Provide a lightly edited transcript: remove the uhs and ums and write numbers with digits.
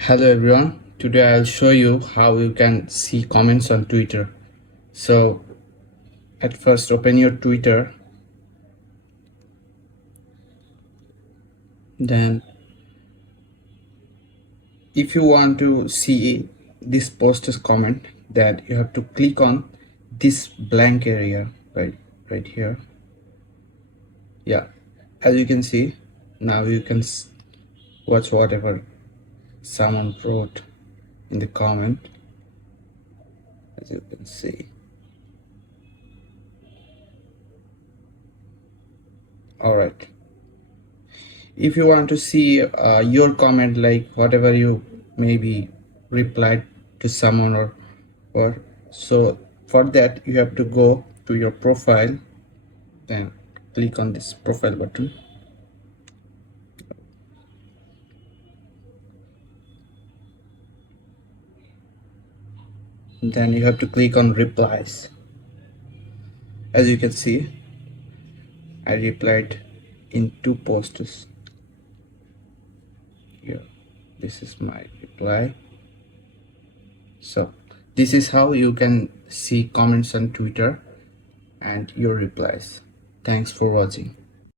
Hello everyone, today I'll show you how you can see comments on Twitter. So at first open your Twitter, then if you want to see this poster's comment, then you have to click on this blank area right here. Yeah, as you can see, now you can watch whatever someone wrote in the comment, as you can see. Alright, if you want to see your comment, like whatever you maybe replied to someone or so, for that you have to go to your profile, then click on this profile button, then you have to click on replies. As you can see, I replied in 2 posts here. This is my reply. So this is how you can see comments on Twitter and your replies. Thanks for watching.